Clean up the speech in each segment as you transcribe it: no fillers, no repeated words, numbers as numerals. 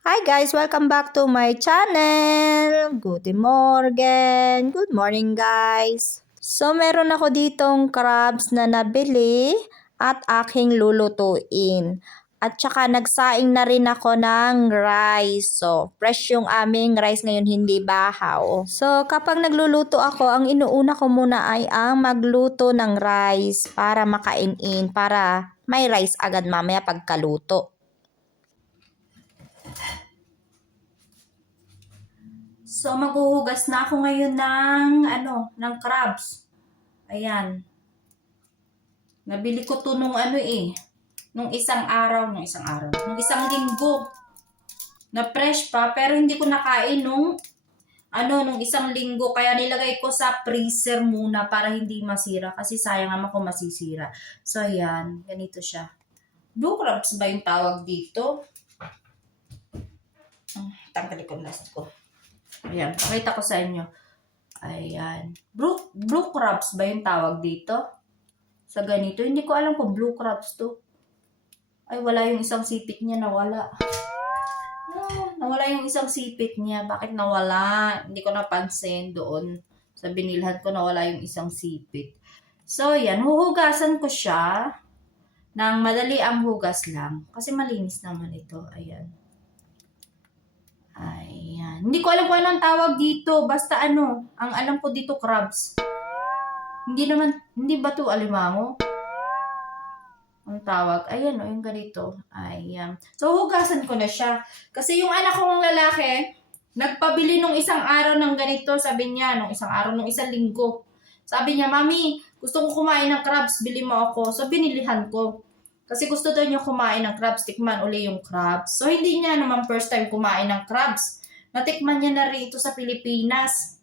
Hi guys, welcome back to my channel. Good morning guys. So meron ako ditong crabs na nabili at aking lulutuin. At saka nagsaing na rin ako ng rice. So fresh yung aming rice ngayon, hindi bahaw. So kapag nagluluto ako, ang inuuna ko muna ay ang magluto ng rice para makainin, para may rice agad mamaya pagkaluto. So, maghuhugas na ako ngayon ng crabs. Ayan. Nabili ko to nung nung isang isang linggo. Na fresh pa, pero hindi ko nakain nung isang linggo. Kaya nilagay ko sa freezer muna para hindi masira. Kasi sayang naman kung masisira. So, ayan. Ganito siya. Blue crabs ba yung tawag dito? Tanggalin ko last ko. Ayan, pakita ko sa inyo. Ayan. Blue crabs ba yung tawag dito? Sa ganito. Hindi ko alam kung blue crabs to. Ay, wala yung isang sipit niya. Nawala. Nawala yung isang sipit niya. Bakit nawala? Hindi ko napansin doon. Sa binilhan ko, nawala yung isang sipit. So, yan. Huhugasan ko siya ng madali ang hugas lang. Kasi malinis naman ito. Ayan. Ayan. Hindi ko alam kung anong tawag dito. Basta ang alam ko dito, crabs. Hindi ba ito alimango? Ang tawag. Ayan o, yung ganito. Ayan. So, hugasan ko na siya. Kasi yung anak kong lalaki, nagpabili nung isang araw ng ganito. Sabi niya, nung isang linggo. Sabi niya, Mami, gusto ko kumain ng crabs. Bili mo ako. So, binilihan ko. Kasi gusto daw niya kumain ng crabs, tikman uli yung crabs. So, hindi niya naman first time kumain ng crabs. Natikman niya na rin ito sa Pilipinas.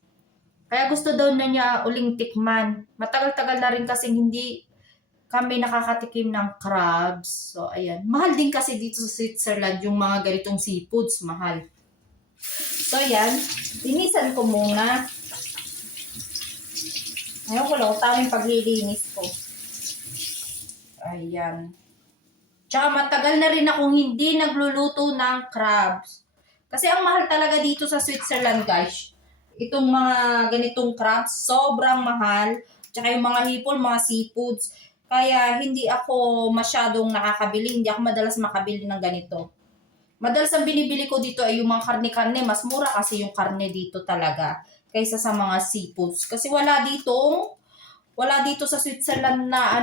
Kaya gusto daw na niya uling tikman. Matagal-tagal na rin kasi hindi kami nakakatikim ng crabs. So, ayan. Mahal din kasi dito sa Switzerland yung mga ganitong seafoods. Mahal. So, ayan. Linisan ko muna. Ngayon ko lang, tamang paglilinis ko. Ayan. Tsaka matagal na rin akong hindi nagluluto ng crabs. Kasi ang mahal talaga dito sa Switzerland, guys. Itong mga ganitong crabs, sobrang mahal. Tsaka yung mga hipon, mga seafoods. Kaya hindi ako masyadong nakakabili. Hindi ako madalas makabili ng ganito. Madalas ang binibili ko dito ay yung mga karne-karne. Mas mura kasi yung karne dito talaga kaysa sa mga seafoods. Kasi wala dito sa Switzerland na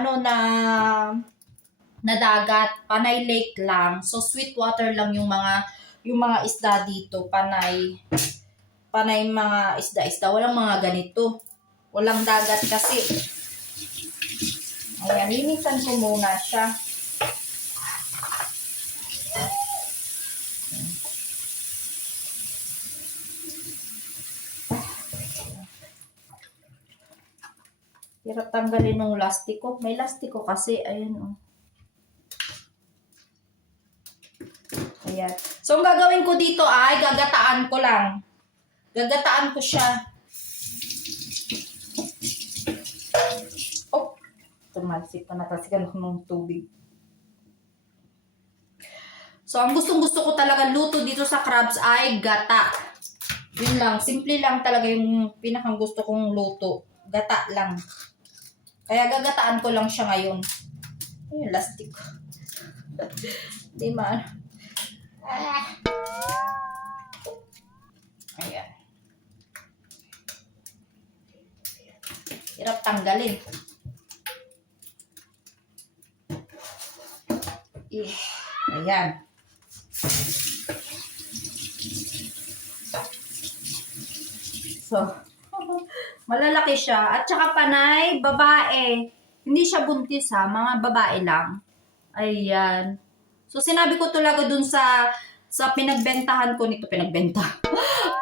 dagat, panay lake lang. So sweet water lang yung mga isda dito, panay mga isda-isda, walang mga ganito. Walang dagat kasi. Ayan, linisan ko muna siya. Hirap tanggalin ng lastiko. May lastiko kasi, ayun oh. Ayan. So, ang gagawin ko dito ay gagataan ko lang. Gagataan ko siya. Oh, natalsikan ako ng tubig. So, ang gustong-gusto ko talaga luto dito sa crabs ay gata. Yun lang. Simple lang talaga yung pinakang gusto kong luto. Gata lang. Kaya gagataan ko lang siya ngayon. Ayun, lastik ko. Di man. Ayan. Hirap tanggalin. Ayan. So, malalaki siya. At saka panay, babae. Hindi siya buntis ha, mga babae lang. Ayan. So, sinabi ko talaga dun sa pinagbentahan ko nito,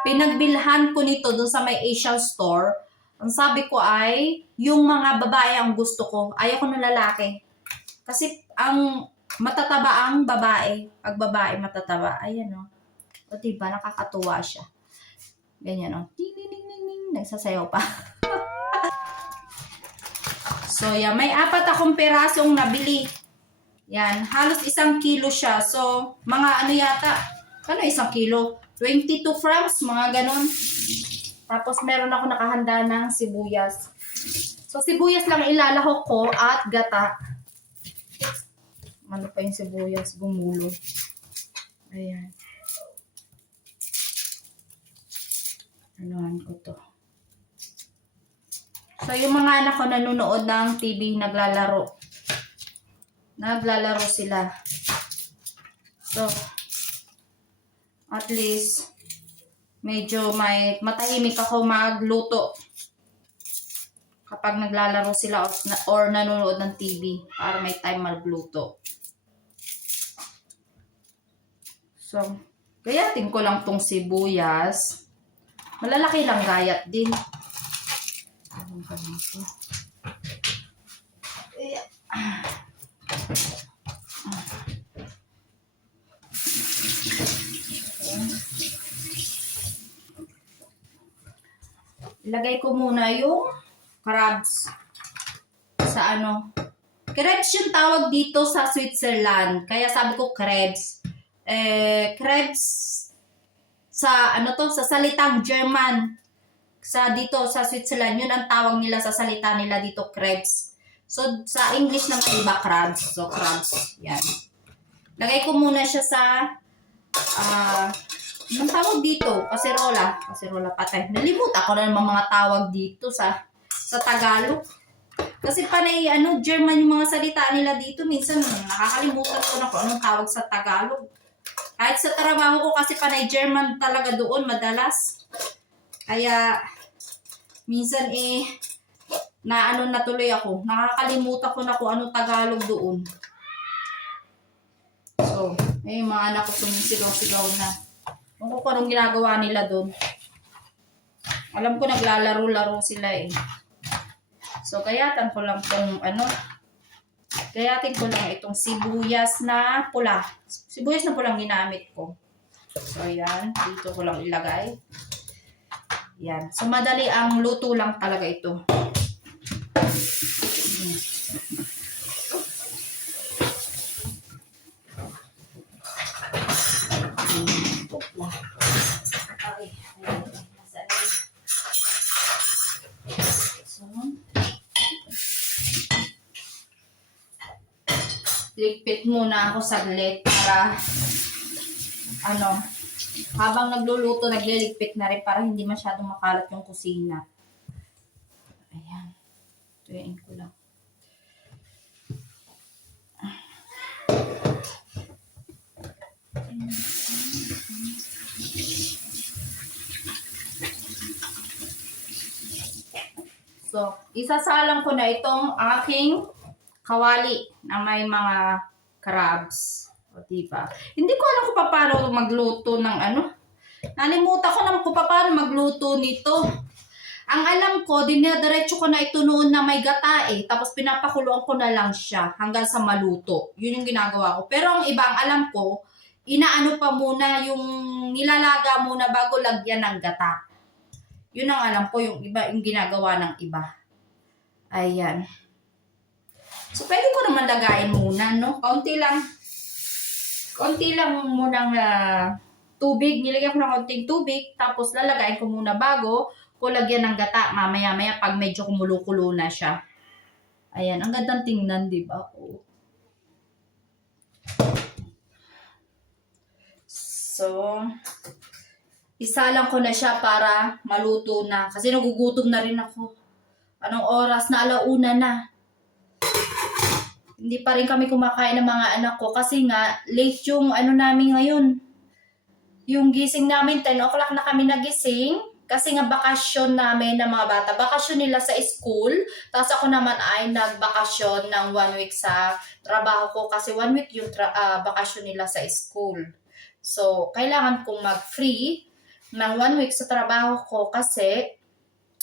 pinagbilhan ko nito dun sa may Asian store. Ang sabi ko ay, yung mga babae ang gusto ko. Ayaw ko ng lalaki. Kasi ang matataba ang babae. Pag babae matataba. Ayan o. O diba, nakakatuwa siya. Ganyan o. Ding, ding, ding, ding, ding. Nagsasayaw pa. So, yan. May 4 akong perasong nabili. Yan. Halos 1 kilo siya. So, mga yata. Ano 1 kilo? 22 francs, mga ganon. Tapos meron ako nakahanda ng sibuyas. So sibuyas lang ilalahok ko at gata. Ano pa yung sibuyas? Gumulo. Ayan. Anuhan ko to. So yung mga anak ko nanonood ng TV, naglalaro. Naglalaro sila. So, at least, medyo matahimik ako magluto. Kapag naglalaro sila or nanonood ng TV para may time magluto. So, gayatin ko lang tong sibuyas. Malalaki lang gayat din. Anong ganito? Ilagay ko muna yung crabs sa ano. Crabs yung tawag dito sa Switzerland. Kaya sabi ko crabs. Crabs sa ano to, sa salitang German. Sa dito sa Switzerland, yun ang tawag nila sa salita nila dito, crabs. So sa English naman iba crabs. So crabs. Yan. Lagay ko muna siya sa anong tawag dito? Kaserola. Kaserola patay. Nalimutan ko na naman mga tawag dito sa Tagalog. Kasi panay German yung mga salita nila dito. Minsan nakakalimutan ko na kung anong tawag sa Tagalog. Kahit sa trabaho ko kasi panay German talaga doon madalas. Kaya minsan natuloy ako. Nakakalimutan ko na kung anong Tagalog doon. So, mga anak ko sumisigaw-sigaw na. Kung anong ginagawa nila doon. Alam ko naglalaro-laro sila eh. So, gayatin ko lang itong sibuyas na pula. Sibuyas na pulang ginamit ko. So, yan. Dito ko lang ilagay. Yan. So, madali ang luto lang talaga ito. Ligpit muna ako saglit para habang nagluluto, nagliligpit na rin para hindi masyadong makalat yung kusina. Ayan. Tuyain ko lang. So, isasalang ko na itong aking kawali na may mga crabs. O, diba? Hindi ko alam kung paano magluto ng Nalimutan ko naman kung paano magluto nito. Ang alam ko, dinadiretso ko na ito noon na may gata eh. Tapos pinapakuluan ko na lang siya hanggang sa maluto. Yun yung ginagawa ko. Pero ang iba, ang alam ko, inaano pa muna yung nilalaga muna bago lagyan ng gata. Yun ang alam ko, yung iba, yung ginagawa ng iba. Ayan. So, pwede ko naman lagayin muna, no? Kaunti lang munang tubig. Nilagyan ko ng kaunting tubig. Tapos, lalagayin ko muna bago ko lagyan ng gata. Mamaya-maya pag medyo kumulo-kulo na siya. Ayan. Ang gandang tingnan, di ba? Oh. So, isalang ko na siya para maluto na. Kasi nagugutom na rin ako. Anong oras na? 1:00 na. Hindi pa rin kami kumakain ng mga anak ko. Kasi nga, late yung namin ngayon. Yung gising namin, 10 o'clock na kami nagising. Kasi nga bakasyon namin ng mga bata. Bakasyon nila sa school. Tapos ako naman ay nagbakasyon ng 1 week sa trabaho ko. Kasi 1 week yung bakasyon nila sa school. So, kailangan kong mag-free ng 1 week sa trabaho ko kasi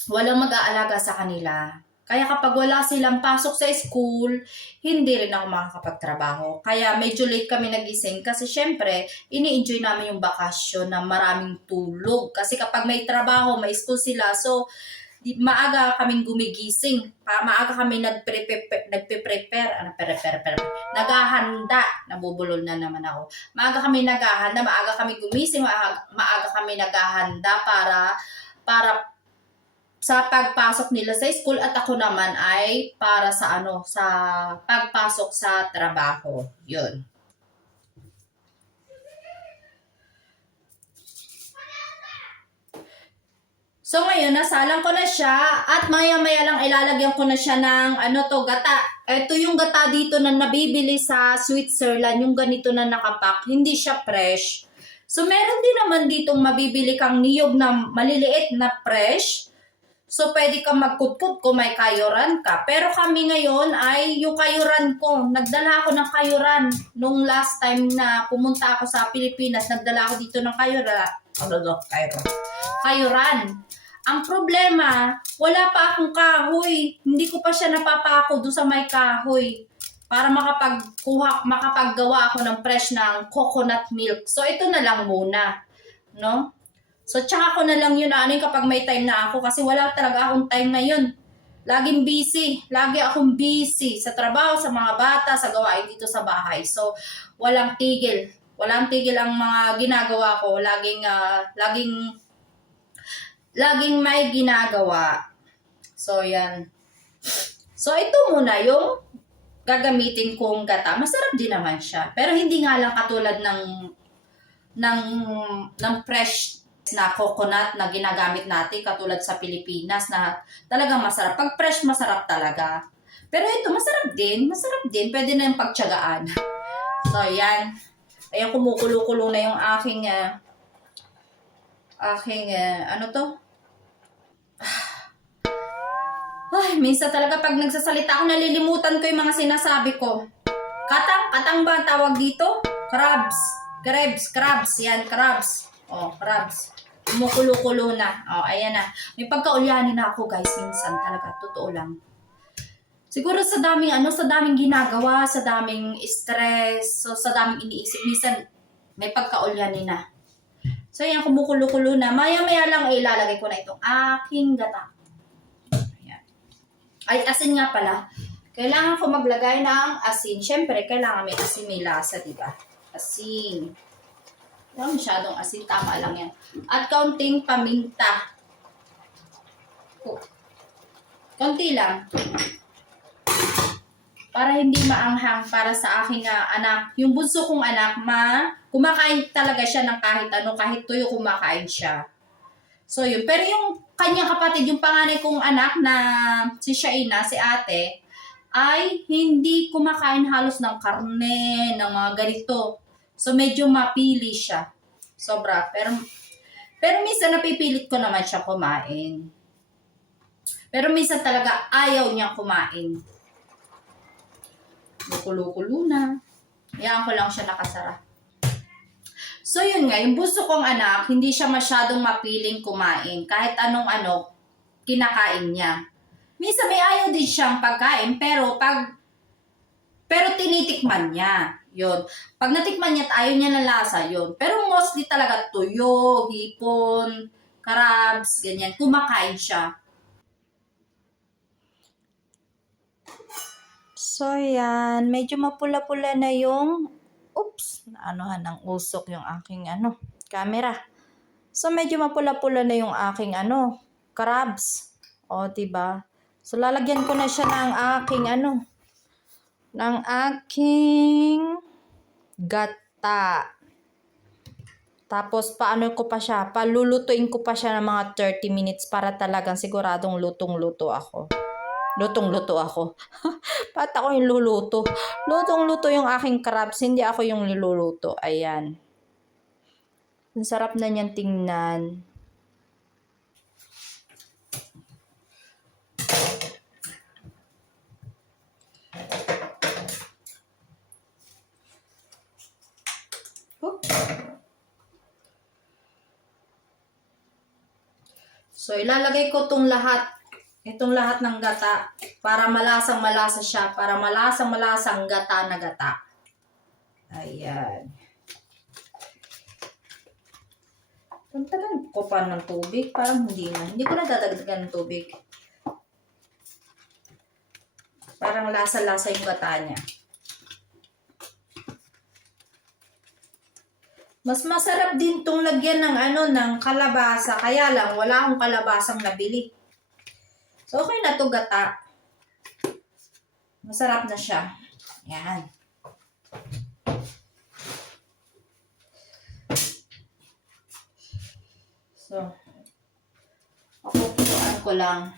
walang mag-aalaga sa kanila. Kaya kapag wala silang pasok sa school, hindi rin ako makakapagtrabaho. Kaya medyo late kami nagising kasi syempre, ini-enjoy namin yung bakasyon na maraming tulog. Kasi kapag may trabaho, may school sila, so maaga kaming gumigising. Maaga kami nagpe-prepare. Naghahanda. Nabubulol na naman ako. Maaga kami naghahanda. Maaga kami gumising. Maaga kami naghahanda para sa pagpasok nila sa school, at ako naman ay para sa sa pagpasok sa trabaho. Yun. So ngayon, nasalang ko na siya at maya-maya lang ilalagyan ko na siya ng gata. Ito yung gata dito na nabibili sa Switzerland, yung ganito na nakapack. Hindi siya fresh. So meron din naman ditong mabibili kang niyog na maliliit na fresh. So pwede kang magkutkut kung may kayuran ka. Pero kami ngayon ay yung kayuran ko. Nagdala ako ng kayuran. Nung last time na pumunta ako sa Pilipinas, nagdala ako dito ng kayuran. Kayuran. Ang problema, wala pa akong kahoy. Hindi ko pa siya napapako doon sa may kahoy para makapaggawa ako ng fresh ng coconut milk. So, ito na lang muna. No? So, tsaka ko na lang yun kapag may time na ako kasi wala talaga akong time ngayon. Laging busy. Lagi akong busy sa trabaho, sa mga bata, sa gawain dito sa bahay. So, walang tigil. Walang tigil ang mga ginagawa ko. Laging may ginagawa. So, yan. So, ito muna yung gagamitin kong gata. Masarap din naman siya. Pero hindi nga lang katulad ng fresh na coconut na ginagamit natin katulad sa Pilipinas na talagang masarap. Pag fresh, masarap talaga. Pero ito, masarap din. Masarap din. Pwede na yung pagtiyagaan. So, yan. Ayan, kumukulo-kulo na yung aking Ay, minsan talaga pag nagsasalita ako, nalilimutan ko yung mga sinasabi ko. Katang ba ang tawag dito? Crabs. Yan, crabs. Oh, crabs. Kumukulo-kulo na. Oh, ayan na. May pagkaulyanin na ako, guys, minsan talaga. Totoo lang. Siguro sa daming ginagawa, sa daming stress, so sa daming iniisip, minsan may pagkaulyanin na. So, yan, kumukulo-kulo na. Maya-maya lang ilalagay ko na itong aking gata. Ay, asin nga pala. Kailangan ko maglagay ng asin. Siyempre, kailangan may asin, may lasa, diba? Asin. Huwag masyadong asin. Tama lang yan. At kaunting paminta. Kaunti lang. Para hindi maanghang para sa aking anak. Yung bunso kong anak, kumakain talaga siya ng kahit kahit tuyo kumakain siya. So, yun. Pero yung kanyang kapatid, yung panganay kong anak na si Shaina, si ate, ay hindi kumakain halos ng karne, ng mga ganito. So, medyo mapili siya. Sobra. Pero minsan napipilit ko naman siya kumain. Pero minsan talaga ayaw niya kumain. Kulo-kulo na. Hayaan ko lang siya nakasara. So, yun nga, yung bunso kong anak, hindi siya masyadong mapiling kumain. Kahit anong kinakain niya. Minsan may ayaw din siyang pagkain, pero tinitikman niya. Yun. Pag natikman niya at ayaw niya ng lasa, yun. Pero mostly talaga tuyo, hipon, crabs, ganyan. Kumakain siya. So, yan. Medyo mapula-pula na yung naanuhan ng usok yung aking camera. So, medyo mapula-pula na yung aking crabs. O, diba? So, lalagyan ko na siya ng aking gata. Tapos, palulutuin ko pa siya ng mga 30 minutes para talagang siguradong lutong-luto ako. Lutong-luto ako. Ba't ako yung luluto? Lutong-luto yung aking crabs, hindi ako yung niluluto. Ayan. Ang sarap na niyan tingnan. So, ilalagay ko itong lahat ng gata para malasang-malasa siya, para malasang-malasang gata na gata. Ayan. Tantagan ko pa ng tubig. Parang hindi na. Hindi ko na dadagdagan ng tubig. Parang lasa-lasa yung gata niya. Mas masarap din tong lagyan ng ng kalabasa. Kaya lang, wala akong kalabasang nabili. So, okay na to gata. Masarap na siya. Yan. So, pakukuluan ko lang.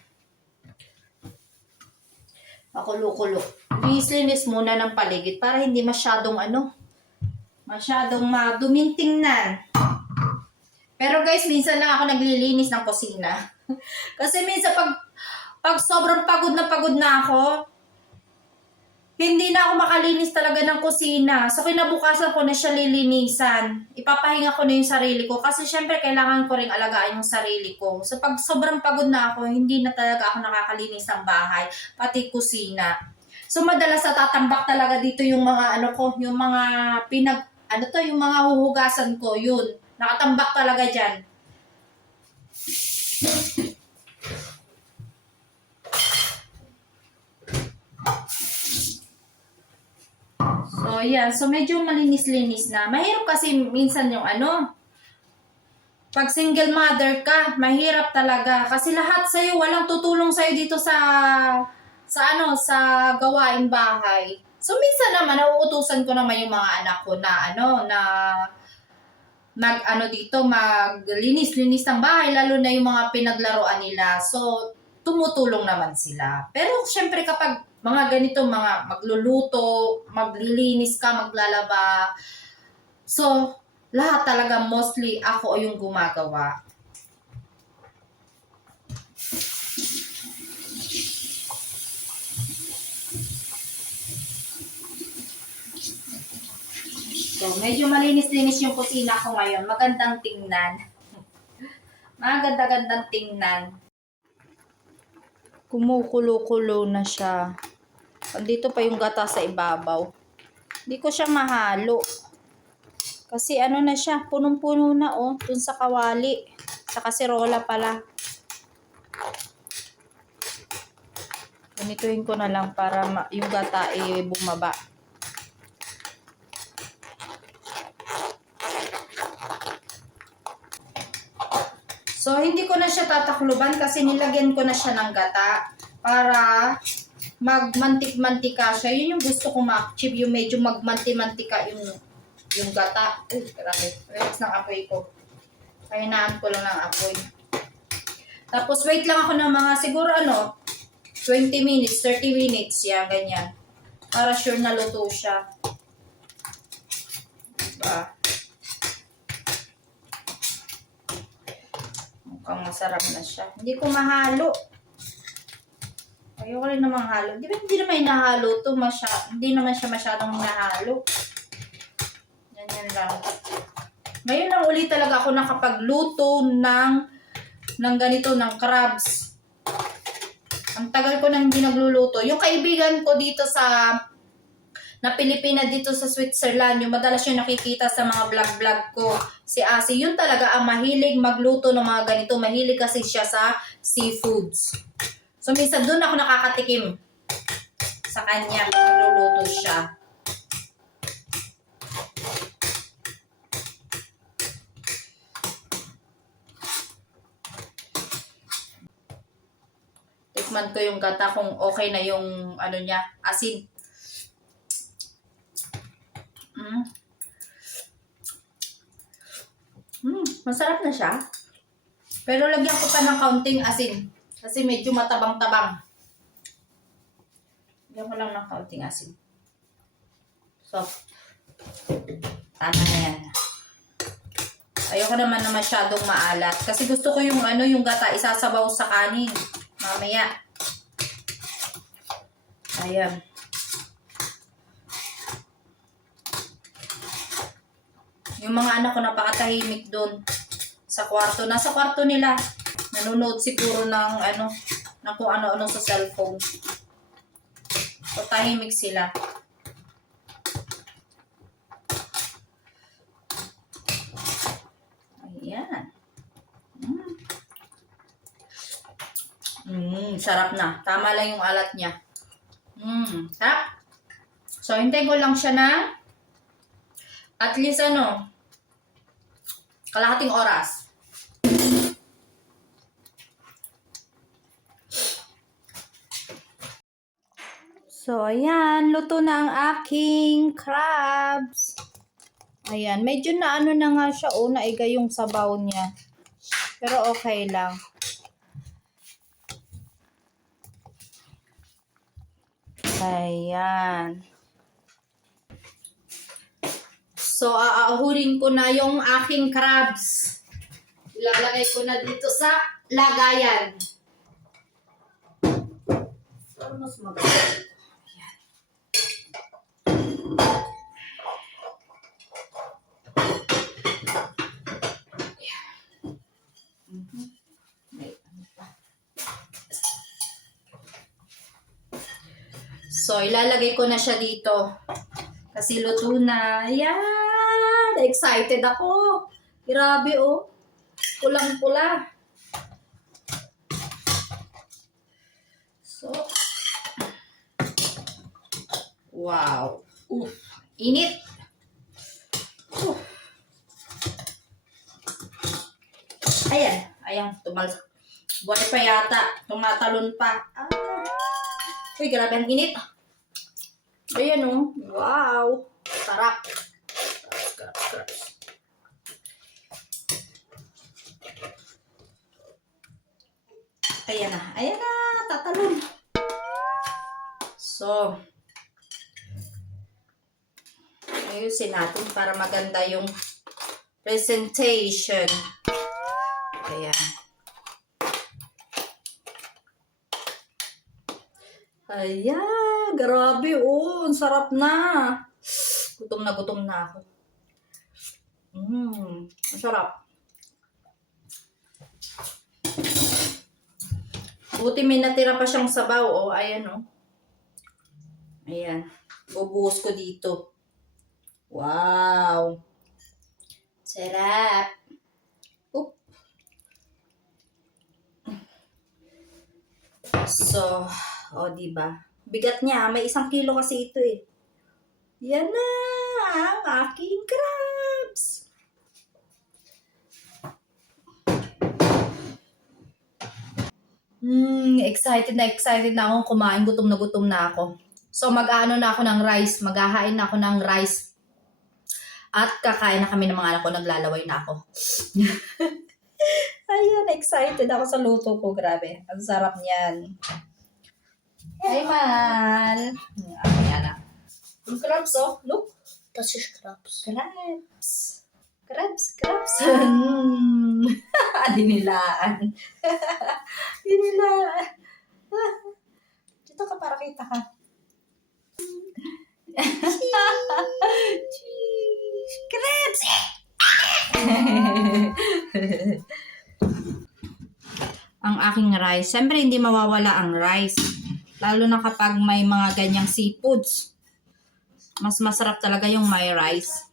Pakulo-kulo. Linis-linis muna ng paligid para hindi masyadong masyadong maduming tingnan. Pero guys, minsan lang ako naglilinis ng kusina. Kasi minsan pag sobrang pagod na ako, hindi na ako makalinis talaga ng kusina. So, kinabukasan ko na siya lilinisan. Ipapahinga ko na yung sarili ko. Kasi, syempre, kailangan ko rin alagaan yung sarili ko. So, pag sobrang pagod na ako, hindi na talaga ako nakakalinis ng bahay. Pati kusina. So, madalas natatambak talaga dito yung mga, yung mga yung mga huhugasan ko. Yun. Nakatambak talaga dyan. So, yeah. So, medyo malinis-linis na. Mahirap kasi minsan yung pag single mother ka, mahirap talaga. Kasi lahat sa'yo, walang tutulong sa'yo dito sa gawaing bahay. So, minsan naman, nauutusan ko naman yung mga anak ko na, maglinis-linis ng bahay, lalo na yung mga pinaglaruan nila. So, tumutulong naman sila. Pero, syempre, kapag mga ganito, mga magluluto, maglilinis ka, maglalaba. So, lahat talaga mostly ako yung gumagawa. So, medyo malinis-linis yung kusina ko ngayon. Magandang tingnan. Maganda-gandang tingnan. Kumukulo-kulo na siya. Dito pa yung gata sa ibabaw. Hindi ko siya mahalo. Kasi na siya, punong-puno na dun sa kawali. Sa kasirola pala. Ganituhin ko na lang para yung gata bumaba. So, hindi ko na siya tatakluban kasi nilagyan ko na siya ng gata para magmantik-mantika siya. Yun yung gusto ko ma-achieve, yung medyo magmanti-mantika yung gata. Uy, grabe. Relax ng apoy ko. Kahinaan ko lang ng apoy. Tapos, wait lang ako ng mga siguro 20 minutes, 30 minutes. Yan, ganyan. Para sure na luto siya. Diba? Mukhang masarap na siya. Hindi ko mahalo. Ayoko rin namang halo. Di ba hindi naman hinahalo to? Hindi naman siya masyadong hinahalo. Yan lang. Ngayon lang ulit talaga ako nakapagluto ng ganito, ng crabs. Ang tagal ko na hindi nagluluto. Yung kaibigan ko dito na Pilipina dito sa Switzerland, yung madalas yung nakikita sa mga vlog-vlog ko, si Asi, yun talaga ang mahilig magluto ng mga ganito. Mahilig kasi siya sa seafoods. So, minsan doon ako nakakatikim sa kanya kung nagluluto siya. Tikman ko yung gata kung okay na yung niya, asin. Masarap na siya. Pero lagyan ko pa ng kaunting asin. Kasi medyo matabang-tabang. Lagyan ko lang ng kaunting asin. So, tama na yan. Ayoko naman na masyadong maalat. Kasi gusto ko yung yung gata isasabaw sa kanin. Mamaya. Ayan. Yung mga anak ko napakatahimik doon sa kwarto. Nasa kwarto nila. Nanonood siguro ng kung ano-ano sa cellphone. So, tahimik sila. Ayan. Sarap na. Tama lang yung alat niya. Sarap. So, hintayin ko lang siya na at least kalahating oras. So, ayan. Luto na ang aking crabs. Ayan. Medyo na nga siya. Naiga yung sabaw niya. Pero okay lang. Ayan. So, aahurin ko na yung aking crabs. Ilalagay ko na dito sa lagayan. Pero mas maganda. Ayan. So, ilalagay ko na siya dito. Kasi luto na. Ayan! Excited ako. Grabe, oh. Pulang-pula. So, wow. Init. Ayan. Ayan. Buhay pa yata. Tumatalon pa. Uy, grabe ang init. Ayan, oh. Wow. Sarap. Sarap. Ayan na. Ayan na. Tatalon. So, ayusin natin para maganda yung presentation. Ayan. Ayan. Grabe, oh. Ang sarap na. Gutom na ako. Ang sarap. Buti may natira pa siyang sabaw, oh. Ayan, oh. Ayan. Bubuhos ko dito. Wow. Sarap. Oop. So, diba? Bigat niya. May 1 kilo kasi ito, eh. Yan na ang aking crabs. Excited na ako kumain. Gutom na ako. So, mag-ano na ako ng rice. Maghahain na ako ng rice. At kakain na kami ng mga anak ko. Naglalaway na ako. Ayan, excited ako sa luto ko. Grabe. Ang sarap niyan. Hey, man. Ayan na. Yung crabs, oh. Look. Das ist Krabs. Crabs. Dinilaan. Dito ka para kita ka. Crabs! Ang aking rice. Siyempre, hindi mawawala ang rice. Lalo na kapag may mga ganyang seafoods. Mas masarap talaga yung may rice.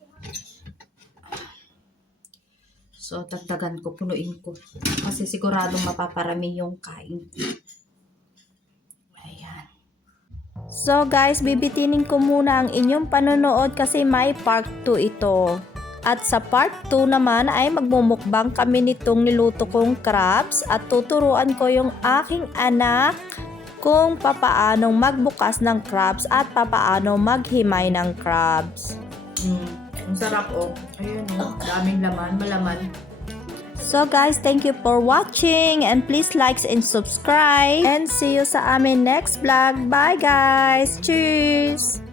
So, dagdagan ko, punuin ko. Kasi siguradong mapaparami yung kain. Ayan. So, guys, bibitinin ko muna ang inyong panonood kasi may part 2 ito. At sa part 2 naman ay magmumukbang kami nitong niluto kong crabs at tuturuan ko yung aking anak kung papaanong magbukas ng crabs at papaano maghimay ng crabs. Ang sarap, oh. Ayun, oh. Daming laman, malaman. So guys, thank you for watching and please like and subscribe and see you sa amin next vlog. Bye guys! Cheers!